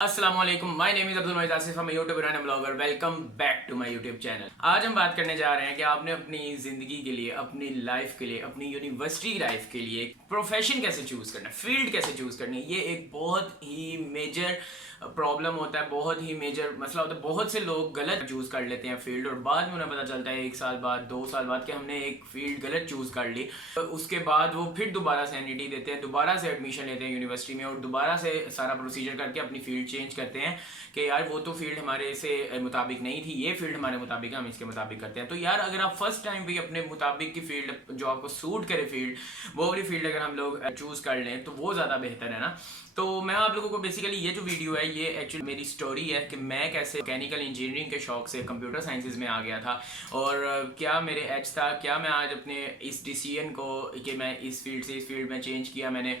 अस्सलामुअलैकुम, my name is Abdul Majid Asif, मैं YouTuber and blogger. Welcome back to my YouTube channel. आज हम बात करने जा रहे हैं कि आपने अपनी ज़िंदगी के लिए, अपनी लाइफ के लिए, अपनी यूनिवर्सिटी लाइफ के लिए प्रोफेशन कैसे चूज़ करना है, फील्ड कैसे चूज़ करनी है। ये एक बहुत ही मेजर प्रॉब्लम होता है, बहुत ही मेजर मसला होता है। बहुत से लोग गलत चूज़ कर लेते हैं फील्ड और बाद में उन्हें पता चलता है 1 साल बाद, 2 साल बाद कि हमने एक फील्ड गलत चूज़ कर ली। तो उसके बाद वो फिर दोबारा से एनईटी देते हैं, दोबारा से एडमिशन लेते हैं यूनिवर्सिटी में और दोबारा से सारा प्रोसीजर करके अपनी फील्ड चेंज करते हैं कि यार वो तो फील्ड हमारे से मुताबिक नहीं थी, ये फील्ड हमारे मुताबिक है, हम इसके मुताबिक करते हैं। तो यार अगर आप फर्स्ट टाइम भी अपने मुताबिक की फील्ड जो आपको सूट करे फील्ड, वो वाली फील्ड अगर हम लोग चूज़ कर लें तो वो ज़्यादा बेहतर है ना। तो मैं आप लोगों को बेसिकली ये जो वीडियो है ये एक्चुअली मेरी स्टोरी है कि मैं कैसे मैकेनिकल इंजीनियरिंग के शौक से कंप्यूटर साइंसेज में आ गया था और क्या मेरे एज था, क्या मैं आज अपने इस डिसीजन को कि मैं इस फील्ड से इस फील्ड में चेंज किया मैंने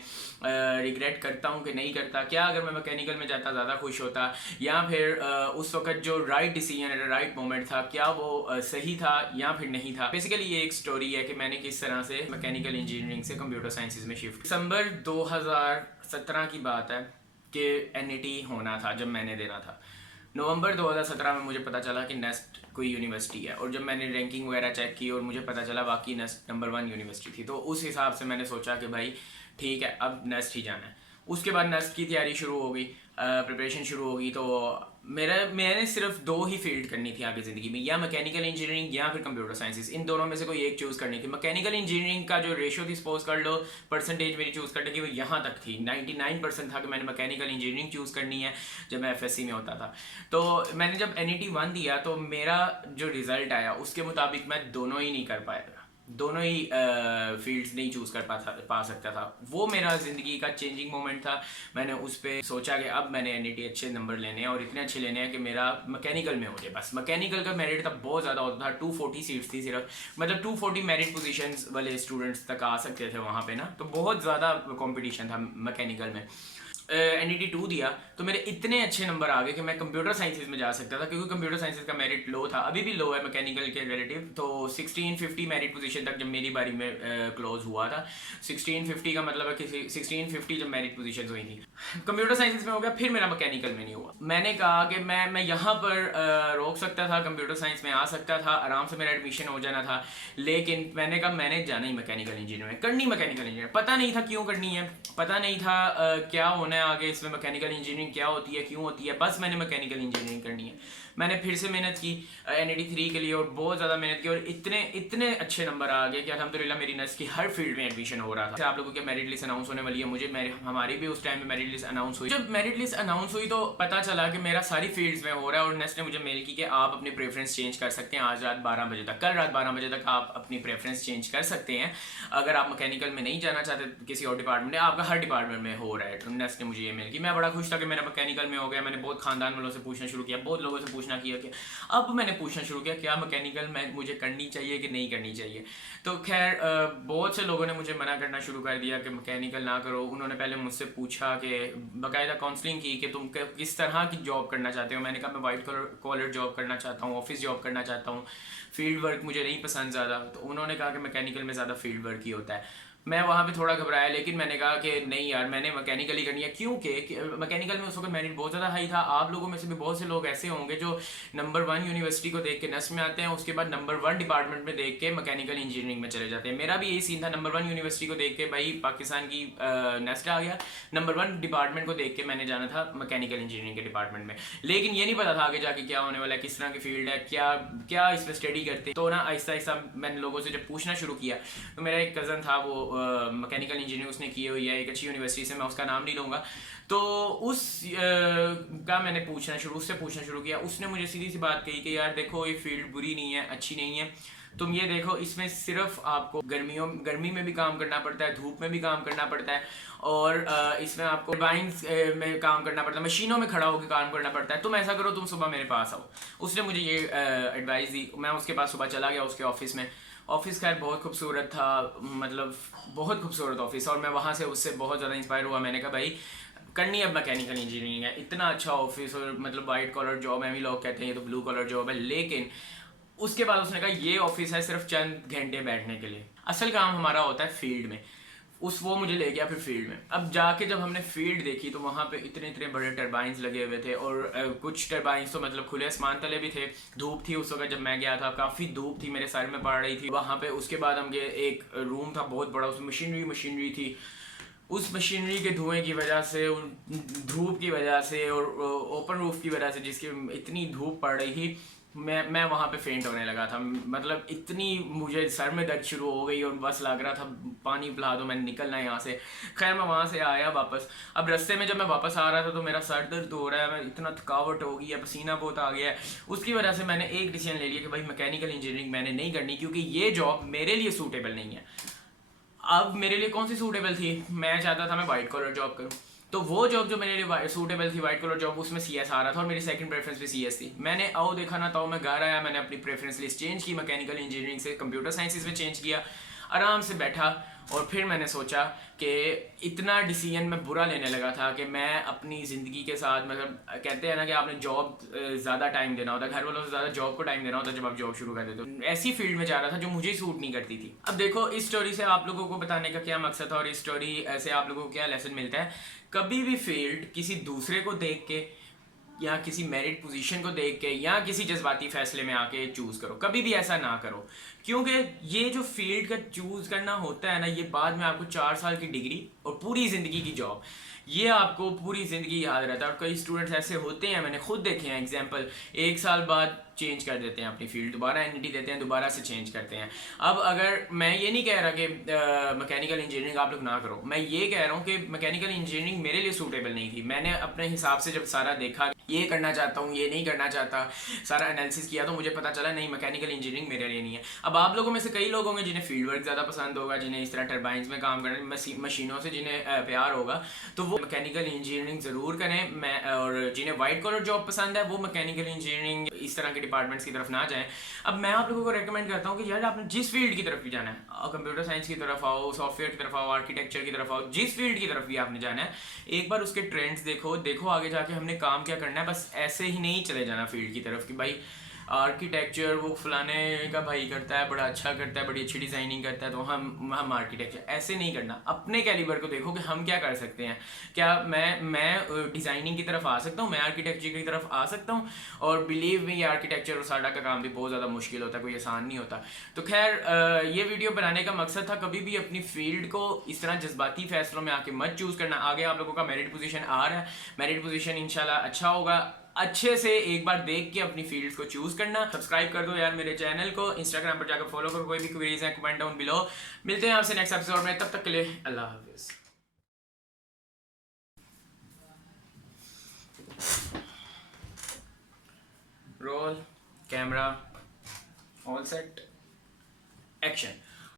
रिग्रेट करता हूँ कि नहीं करता। क्या अगर मैं मैकेनिकल में जाता ज़्यादा खुश होता, या फिर उस वक्त जो राइट डिसीजन है, राइट मोमेंट था, क्या वो सही था या फिर नहीं था। बेसिकली ये एक स्टोरी है कि मैंने किस तरह से मैकेनिकल इंजीनियरिंग से कंप्यूटर साइंसेज में शिफ्ट। दिसंबर 2017 की बात है कि एनईटी होना था जब मैंने देना था। नवंबर 2017 में मुझे पता चला कि नेस्ट कोई यूनिवर्सिटी है और जब मैंने रैंकिंग वगैरह चेक की और मुझे पता चला वाकई नेस्ट नंबर 1 यूनिवर्सिटी थी, तो उस हिसाब से मैंने सोचा कि भाई ठीक है अब नेस्ट ही जाना है। उसके बाद नेस्ट की तैयारी शुरू हो गई, प्रिपरेशन शुरू होगी। तो मैंने सिर्फ 2 ही फील्ड करनी थी आगे ज़िंदगी में, या मैकेनिकल इंजीनियरिंग या फिर कंप्यूटर साइंसेस। इन दोनों में से कोई एक चूज़ करनी थी। मैकेनिकल इंजीनियरिंग का जो रेशियो थी, सपोज कर लो परसेंटेज मेरी चूज़ करने की, वो यहाँ तक थी 99% था कि मैंने मैकेनिकल इंजीनियरिंग चूज़ करनी है जब मैं एफएससी में होता था। तो मैंने जब एनईटी 1 दिया तो मेरा जो रिज़ल्ट आया उसके मुताबिक मैं दोनों ही नहीं कर पाया, दोनों ही फील्ड्स नहीं चूज़ कर पा सकता था। वो मेरा ज़िंदगी का चेंजिंग मोमेंट था। मैंने उस पर सोचा कि अब मैंने एनईटी अच्छे नंबर लेने हैं और इतने अच्छे लेने हैं कि मेरा मैकेनिकल में हो जाए। बस मैकेनिकल का मेरिट तब बहुत ज़्यादा होता था, 240 सीट्स थी सिर्फ, मतलब 240 मेरिट पोजीशंस वाले स्टूडेंट्स तक आ सकते थे वहाँ पे ना। तो बहुत ज़्यादा कंपटीशन था मैकेनिकल में। एनईटी 2 दिया तो मेरे इतने अच्छे नंबर आ गए कि मैं कंप्यूटर साइंसेज में जा सकता था, क्योंकि कंप्यूटर साइंसेज का मेरिट लो था, अभी भी लो है मैकेनिकल के रिलेटिव। तो 1650 मेरिट पोजीशन तक जब मेरी बारी में क्लोज हुआ था, 1650 का मतलब है कि 1650 जब मेरिट पोजीशन हुई थी कंप्यूटर साइंसेज में हो गया, फिर मेरा मैकेनिकल में नहीं हुआ। मैंने कहा कि मैं यहाँ पर रोक सकता था, कंप्यूटर साइंस में आ सकता था, आराम से मेरा एडमिशन हो जाना था। लेकिन मैंने कहा मैंने जाना ही मैकेनिकल इंजीनियरिंग में, करनी मैकेनिकल इंजीनियरिंग। पता नहीं था क्यों करनी है, पता नहीं था क्या होना है आगे इसमें, मैकेनिकल इंजीनियरिंग क्या होती है, क्यों होती है, बस मैंने मैकेनिकल इंजीनियरिंग करनी है। मैंने फिर से मेहनत की एनईटी 3 के लिए और बहुत ज़्यादा मेहनत की और इतने इतने अच्छे नंबर आ गए कि अल्हम्दुलिल्लाह मेरी नेस्ट की हर फील्ड में एडमिशन हो रहा था। आप लोगों की मेरिट लिस्ट अनाउंस होने वाली है, हमारी भी उस टाइम में मेरिट लिस्ट अनाउंस हुई। जब मेरिट लिस्ट अनाउंस हुई तो पता चला कि मेरा सारी फील्ड्स में हो रहा है और नेस्ट ने मुझे मेल की कि आप अपनी प्रेफरेंस चेंज कर सकते हैं आज रात 12 बजे तक, कल रात 12 बजे तक आप अपनी प्रेफरेंस चेंज कर सकते हैं। अगर आप मैकेनिकल में नहीं जाना चाहते किसी और डिपार्टमेंट में, आपका हर डिपार्टमेंट में हो रहा है। तो नेस्ट ने मुझे ये मेल की, मैं बड़ा खुश था कि मेरा मैकेनिकल में हो गया। मैंने बहुत खानदान वालों से पूछना शुरू किया, बहुत लोगों से पूछना किया कि अब मैंने पूछना शुरू किया क्या मैकेनिकल में मुझे करनी चाहिए कि नहीं करनी चाहिए। तो खैर बहुत से लोगों ने मुझे मना करना शुरू कर दिया कि मैकेनिकल ना करो। उन्होंने पहले मुझसे पूछा कि बाकायदा काउंसलिंग की कि तुम किस तरह की जॉब करना चाहते हो। मैंने कहा मैं वाइट कॉलर जॉब करना चाहता हूँ, ऑफिस जॉब करना चाहता हूँ, फील्ड वर्क मुझे नहीं पसंद ज़्यादा। तो उन्होंने कहा कि मैकेनिकल में ज़्यादा फील्ड वर्क ही होता है। मैं वहाँ पे थोड़ा घबराया, लेकिन मैंने कहा कि नहीं यार मैंने मैकेनिकल ही करनी है, क्योंकि मैकेनिकल में उस वक्त मेरिट बहुत ज़्यादा हाई था। आप लोगों में से भी बहुत से लोग ऐसे होंगे जो नंबर 1 यूनिवर्सिटी को देख के नेस्ट में आते हैं, उसके बाद नंबर 1 डिपार्टमेंट में देख के मैकेनिकल इंजीनियरिंग में चले जाते हैं। मेरा भी यही सीन था, नंबर 1 यूनिवर्सिटी को देख के भाई पाकिस्तान की नेस्ट आ गया, नंबर 1 डिपार्टमेंट को देख के मैंने जाना था मैकेनिकल इंजीनियरिंग के डिपार्टमेंट में। लेकिन ये नहीं पता था आगे जाके क्या होने वाला है, किस तरह की फील्ड है, क्या क्या इसमें स्टडी करते। तो ना आहिस्ता आहिस्ता मैंने लोगों से जब पूछना शुरू किया तो मेरा एक कज़न था, वो मैकेनिकल इंजीनियरिंग उसने की हुई है एक अच्छी यूनिवर्सिटी से, मैं उसका नाम नहीं लूँगा। तो मैंने उससे पूछना शुरू किया। उसने मुझे सीधी सी बात कही कि यार देखो ये फील्ड बुरी नहीं है, अच्छी नहीं है, तुम ये देखो इसमें सिर्फ आपको गर्मी में भी काम करना पड़ता है, धूप में भी काम करना पड़ता है और इसमें आपको टर्बाइन्स में काम करना पड़ता है, मशीनों में खड़ा होकर काम करना पड़ता है। तुम ऐसा करो, तुम सुबह मेरे पास आओ। उसने मुझे ये एडवाइस दी। मैं उसके पास सुबह चला गया उसके ऑफिस में। ऑफिस खैर बहुत खूबसूरत था, मतलब बहुत खूबसूरत ऑफिस, और मैं वहाँ से उससे बहुत ज़्यादा इंस्पायर हुआ। मैंने कहा भाई करनी अब मैकेनिकल इंजीनियरिंग है, इतना अच्छा ऑफिस और मतलब वाइट कॉलर जॉब है, भी लोग कहते हैं ये तो ब्लू कॉलर जॉब है। लेकिन उसके बाद उसने कहा ये ऑफिस है सिर्फ चंद घंटे बैठने के लिए, असल काम हमारा होता है फील्ड में। वो मुझे ले गया फिर फील्ड में। अब जाके जब हमने फील्ड देखी तो वहाँ पे इतने इतने बड़े टरबाइंस लगे हुए थे, और कुछ टरबाइंस तो मतलब खुले आसमान तले भी थे। धूप थी उस वक्त जब मैं गया था, काफ़ी धूप थी, मेरे सर में पड़ रही थी वहाँ पे। उसके बाद हम गए, एक रूम था बहुत बड़ा, उसमें मशीनरी थी। उस मशीनरी के धुएं की वजह से, उन धूप की वजह से और ओपन रूफ की वजह से, जिसकी इतनी धूप पड़ रही थी, मैं वहाँ पे फेंट होने लगा था। मतलब इतनी मुझे सर में दर्द शुरू हो गई और बस लग रहा था पानी पिला दो, मैंने निकलना है यहाँ से। खैर मैं वहाँ से आया वापस। अब रास्ते में जब मैं वापस आ रहा था तो मेरा सर दर्द हो रहा है, मैं इतना थकावट हो गई है, पसीना बहुत आ गया है। उसकी वजह से मैंने एक डिसीजन ले लिया कि भाई मैकेनिकल इंजीनियरिंग मैंने नहीं करनी, क्योंकि ये जॉब मेरे लिए सूटेबल नहीं है। अब मेरे लिए कौन सी सूटेबल थी, मैं चाहता था मैं वाइट कॉलर जॉब करूँ। तो वो जॉब जो मेरे लिए सूटेबल थी, वाइट कॉलर जॉब, उसमें CS आ रहा था और मेरी सेकंड प्रेफरेंस भी CS थी। मैंने आओ देखा ना, तो मैं घर आया, मैंने अपनी प्रेफरेंस लिस्ट चेंज की, मैकेनिकल इंजीनियरिंग से कंप्यूटर साइंसेस में चेंज किया, आराम से बैठा। और फिर मैंने सोचा कि इतना डिसीजन मैं बुरा लेने लगा था कि मैं अपनी ज़िंदगी के साथ, मतलब कहते हैं ना कि आपने जॉब ज़्यादा टाइम देना होता है, घर वालों से ज़्यादा जॉब को टाइम देना होता है जब आप जॉब शुरू कर देते हो। ऐसी फील्ड में जा रहा था जो मुझे सूट नहीं करती थी। अब देखो, इस स्टोरी से आप लोगों को बताने का क्या मकसद था और इस स्टोरी से आप लोगों को क्या लेसन मिलता है। कभी भी फील्ड किसी दूसरे को देख के या किसी मेरिट पोजीशन को देख के या किसी जज्बाती फैसले में आके चूज करो, कभी भी ऐसा ना करो। क्योंकि ये जो फील्ड का चूज करना होता है ना, ये बाद में आपको 4 साल की डिग्री और पूरी जिंदगी की जॉब, ये आपको पूरी ज़िंदगी याद रहता है। और कई स्टूडेंट्स ऐसे होते हैं, मैंने खुद देखे हैं एग्जांपल, 1 साल बाद चेंज कर देते हैं अपनी फील्ड, दोबारा एनईटी देते हैं, दोबारा से चेंज करते हैं। अब अगर मैं ये नहीं कह रहा कि मैकेनिकल इंजीनियरिंग आप लोग ना करो, मैं ये कह रहा हूँ कि मैकेनिकल इंजीनियरिंग मेरे लिए सूटेबल नहीं थी। मैंने अपने हिसाब से जब सारा देखा, ये करना चाहता हूँ, ये नहीं करना चाहता, सारा एनालिसिस किया, तो मुझे पता चला नहीं, मैकेनिकल इंजीनियरिंग मेरे लिए नहीं है। अब आप लोगों में से कई लोग होंगे जिन्हें फील्ड वर्क ज़्यादा पसंद होगा, जिन्हें इस तरह टर्बाइंस में काम करना, मशीनों से जिन्हें प्यार होगा, तो वो मैकेनिकल इंजीनियरिंग ज़रूर करें। मैं और जिन्हें वाइट कॉलर जॉब पसंद है वो मैकेनिकल इंजीनियरिंग इस तरह के डिपार्टमेंट्स की तरफ ना जाएं। अब मैं आप लोगों को रेकमेंड करता हूँ कि यार आपने जिस फील्ड की तरफ भी जाना है, कंप्यूटर साइंस की तरफ आओ, सॉफ्टवेयर की तरफ आओ, आर्किटेक्चर की तरफ आओ, जिस फील्ड की तरफ भी आपने जाना है, एक बार उसके ट्रेंड्स देखो आगे जाके हमने काम क्या करना है। बस ऐसे ही नहीं चले जाना फील्ड की तरफ कि भाई आर्किटेक्चर वो फलाने का भाई करता है, बड़ा अच्छा करता है, बड़ी अच्छी डिज़ाइनिंग करता है, तो हम आर्किटेक्चर, ऐसे नहीं करना। अपने कैलिबर को देखो कि हम क्या कर सकते हैं। क्या मैं डिज़ाइनिंग की तरफ आ सकता हूँ, मैं आर्किटेक्चर की तरफ आ सकता हूँ। और बिलीव में, ये आर्किटेक्चर और साडा का काम भी बहुत ज़्यादा मुश्किल होता है, कोई आसान नहीं होता। तो खैर ये वीडियो बनाने का मकसद था, कभी भी अपनी फील्ड को इस तरह जज्बाती फैसलों में आके मत चूज़ करना। आगे आप लोगों का मेरिट पोजीशन आ रहा है, मेरिट पोजीशन इंशाल्लाह अच्छा होगा, अच्छे से एक बार देख के अपनी फील्ड्स को चूज करना। सब्सक्राइब कर दो यार मेरे चैनल को, इंस्टाग्राम पर जाकर फॉलो करो। कोई भी क्वेरीज है कमेंट डाउन बिलो। मिलते हैं आपसे नेक्स्ट एपिसोड में, तब तक के लिए अल्लाह हाफिज। Roll camera, all set, action.